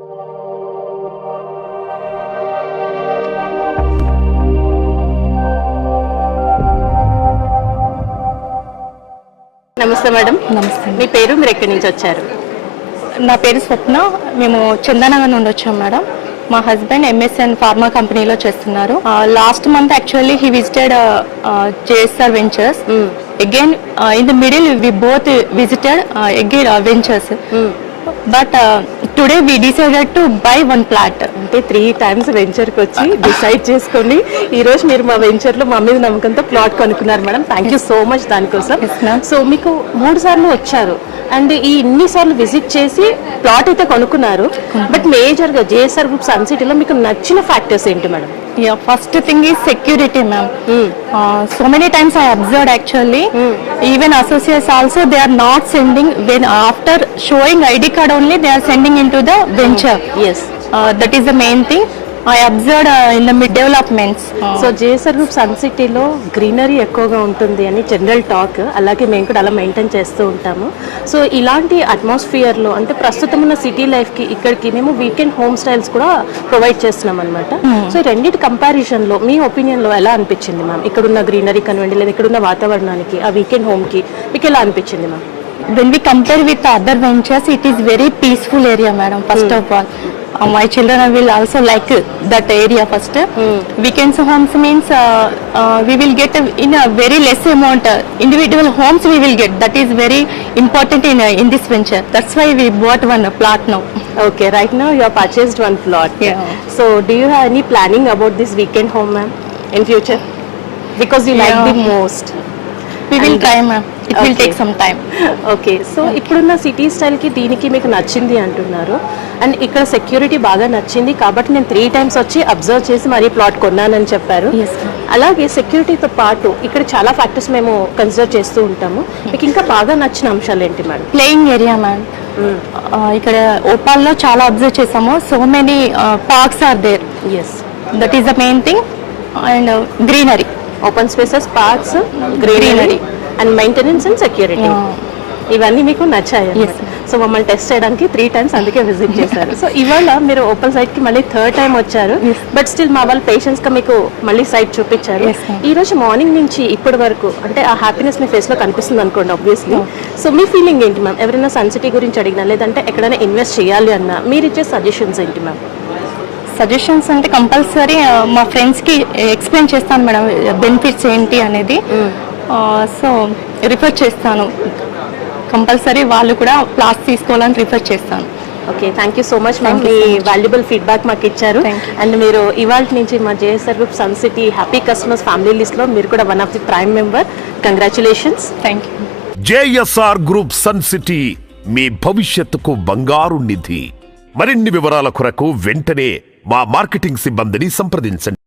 నమస్తే మేడం. నమస్తే. మీ పేరు, మీరు ఎక్కడి నుంచి వచ్చారు? నా పేరు స్వప్న. మేము చందనగర్ నుండి వచ్చాం మేడం. మా హస్బెండ్ ఎంఎస్ఎన్ ఫార్మా కంపెనీలో చేస్తున్నారు. Last month actually he visited JSR ventures. Again in the middle we both visited again ventures. But today we decided to buy one plot. అంటే 3 times వెంచర్కి వచ్చి డిసైడ్ చేసుకొని ఈ రోజు మీరు మా వెంచర్లో మా మీద నమ్మకంతో ప్లాట్ కొనుక్కున్నారు madam. Thank you so much దానికోసం. సో మీకు 3 సార్లు వచ్చారు అండ్ ఈ ఇన్ని సార్లు విజిట్ చేసి ప్లాట్ అయితే కొనుక్కున్నారు. బట్ మేజర్గా జేఎస్ఆర్ గ్రూప్ సన్ సిటీలో మీకు నచ్చిన ఫ్యాక్టర్స్ ఏంటి madam? Yeah, first thing is security, ma'am. So many times I observed actually, even associates also, they are not sending, when after showing ID card only, they are sending into the venture. Yes. That is the main thing. I observed in the mid developments. So JSR group sun సిటీలో greenery ఎక్కువగా ఉంటుంది అని general talk. అలాగే మేము కూడా అలా maintain చేస్తూ ఉంటాము. సో ఇలాంటి అట్మాస్ఫియర్లో అంటే ప్రస్తుతం ఉన్న సిటీ లైఫ్కి ఇక్కడికి మేము వీకెండ్ హోమ్ స్టైల్స్ కూడా ప్రొవైడ్ చేస్తున్నాం అనమాట. సో ఈ రెండింటి కంపారిజన్లో మీ ఒపీనియన్లో ఎలా అనిపించింది మ్యామ్? ఇక్కడున్న గ్రీనరీ కనివ్వండి, లేదా ఇక్కడున్న వాతావరణానికి, ఆ వీకెండ్ హోమ్కి మీకు ఎలా అనిపించింది ma'am? When we compare with other ventures, it is very peaceful area, madam. First of all, my children will also like that area first. Weekends homes means we will get in a very less amount. Individual homes we will get. That is very important in this venture. That's why we bought one plot now. Okay, right now you have purchased one plot. Yeah. So do you have any planning about this weekend home, ma'am, in future? Because you like the most. We will try, ma'am. It will take some time. Okay. So ఇప్పుడున్న city స్టైల్కి దీనికి మీకు నచ్చింది అంటున్నారు and ఇక్కడ security బాగా నచ్చింది కాబట్టి నేను 3 times వచ్చి అబ్జర్వ్ చేసి మరీ ప్లాట్ కొన్నానని చెప్పారు. అలాగే సెక్యూరిటీతో పాటు ఇక్కడ చాలా ఫ్యాక్టర్స్ మేము కన్సిడర్ చేస్తూ ఉంటాము. మీకు ఇంకా బాగా నచ్చిన అంశాలు ఏంటి మేడం? Playing area, ma'am. ఇక్కడ ఓపాల్లో చాలా అబ్జర్వ్ చేసాము. So many parks are there. Yes, that is the main thing. And greenery, open spaces, parks, greenery and maintenance and security, ఇవన్నీ మీకు నచ్చాయి. సో మమ్మల్ని టెస్ట్ చేయడానికి 3 times అందుకే విజిట్ చేశారు. సో ఇవాళ మీరు ఓపెన్ సైట్ కి మళ్ళీ 3rd time వచ్చారు. బట్ స్టిల్ మా వాళ్ళు పేషెన్స్ గా మీకు మళ్ళీ సైట్ చూపించారు. ఈ రోజు మార్నింగ్ నుంచి ఇప్పటి వరకు అంటే ఆ హ్యాపీనెస్ మీ ఫేస్ లో కనిపిస్తుంది అనుకోండి ఆబ్వియస్లీ. సో మీ ఫీలింగ్ ఏంటి మ్యామ్? ఎవరైనా సన్ సిటీ గురించి అడిగినా లేదంటే ఎక్కడైనా ఇన్వెస్ట్ చేయాలి అన్నా మీరు ఇచ్చే సజెషన్స్ ఏంటి మ్యామ్? సజెషన్స్ అంటే కంపల్సరీ మా ఫ్రెండ్స్కి ఎక్స్ప్లెయిన్ చేస్తాను మేడం, బెనిఫిట్స్ ఏంటి అనేది. సో రిఫర్ చేస్తాను, కంపల్సరీ వాళ్ళు కూడా ప్లాట్స్ తీసుకోవాలని రిఫర్ చేస్తాను. Okay, thank you so much ma'am. మీ వాల్యుబుల్ ఫీడ్బ్యాక్ మాకు ఇచ్చారు అండ్ మీరు ఇవాళ నుంచి మా JSR group sun city happy customers family లిస్ట్లో మీరు కూడా one of the prime member. Congratulations. Thank you. JSR group sun city, మీ భవిష్యత్తుకు బంగారు నిధి. మరిన్ని వివరాల కొరకు వెంటనే మా మార్కెటింగ్ సిబ్బందిని సంప్రదించండి.